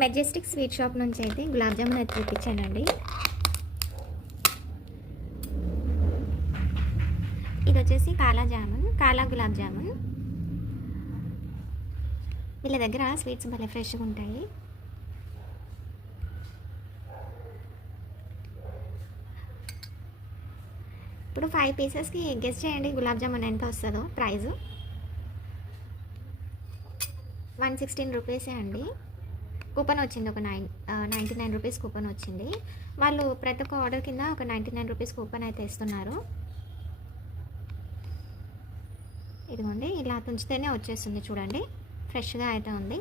Majestic sweet shop నుంచి అయితే గులాబ్ జామున్ అయితే తెప్పించానండి. ఇది వచ్చేసి కాలా గులాబ్ జామున్. వీళ్ళ దగ్గర స్వీట్స్ భలే ఫ్రెష్గా ఉంటాయి. ఇప్పుడు 5 పీసెస్కి గెస్ చేయండి గులాబ్ జామున్ ఎంత వస్తుందో. ప్రైస్ 116 రూపీసే అండి. కూపన్ వచ్చింది, ఒక 99 రూపీస్ కూపన్ వచ్చింది. వాళ్ళు ప్రతి ఒక్క ఆర్డర్ కింద ఒక 99 రూపీస్ కూపన్ అయితే ఇస్తున్నారు. ఇదిగోండి, ఇలా తుంచితేనే వచ్చేస్తుంది చూడండి, ఫ్రెష్గా అయితే ఉంది.